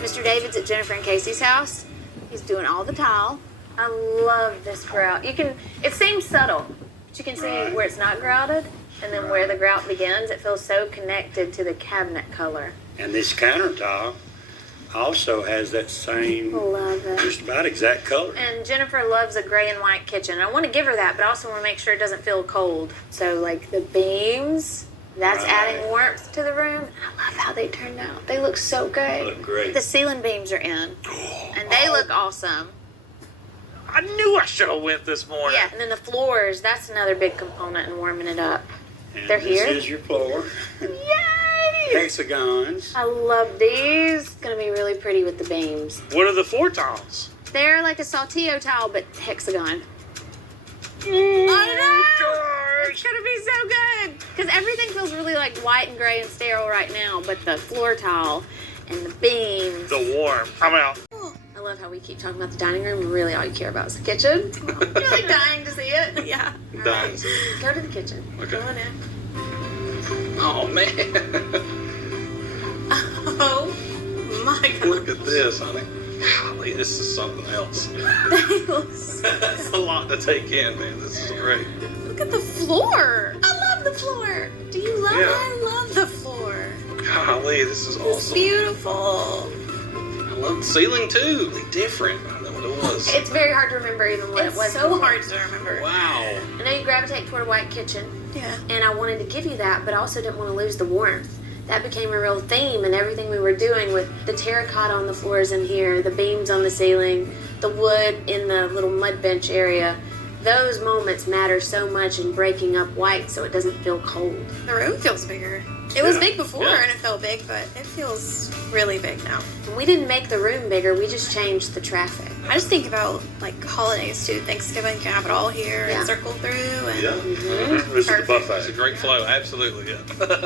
Mr. David's at Jennifer and Casey's house. He's doing all the tile. I love this grout. It seems subtle, but you can see where it's not grouted, and then where the grout begins. It feels so connected to the cabinet color. And this countertop also has that same, just about exact color. And Jennifer loves a gray and white kitchen. I want to give her that, but I also want to make sure it doesn't feel cold. So like the beams, that's adding warmth to the room. I love how they turned out. They look so good. They look great. The ceiling beams are in, and they look awesome. I knew I should have went this morning. Yeah, and then the floors, that's another big component in warming it up. And They're here. This is your floor. Yay! Hexagons. I love these. It's gonna be really pretty with the beams. What are the floor tiles? They're like a Saltillo tile, but hexagon. Oh, know! It's gonna be so good! Because everything feels really like white and gray and sterile right now, but the floor tile and the beams. The warm. I'm out. I love how we keep talking about the dining room and really all you care about is the kitchen. You're like dying to see it. Yeah. All Dying. right. Go to the kitchen. Okay. Go on in. Oh man. Oh my God. Look at this, honey. Golly, this is something else. That's a lot to take in, man. This is great. Look at the floor. I love the floor. Do you love it? Yeah. I love the floor. Golly, this is It's awesome. beautiful. I love the ceiling too. It's different. I know what it was. It's very hard to remember even what it was. so hard to remember. Wow. I know you gravitate toward a white kitchen, Yeah. and I wanted to give you that, but I also didn't want to lose the warmth. That became a real theme in everything we were doing with the terracotta on the floors in here, the beams on the ceiling, the wood in the little mud bench area. Those moments matter so much in breaking up white so it doesn't feel cold. The room feels bigger. It was Yeah. big before Yeah. and it felt big, but it feels really big now. We didn't make the room bigger, we just changed the traffic. I just think about like holidays too. Thanksgiving, you can have it all here Yeah. and circle through. And Yeah. This is the Perfect. buffet. It's a great flow. Absolutely. Yeah.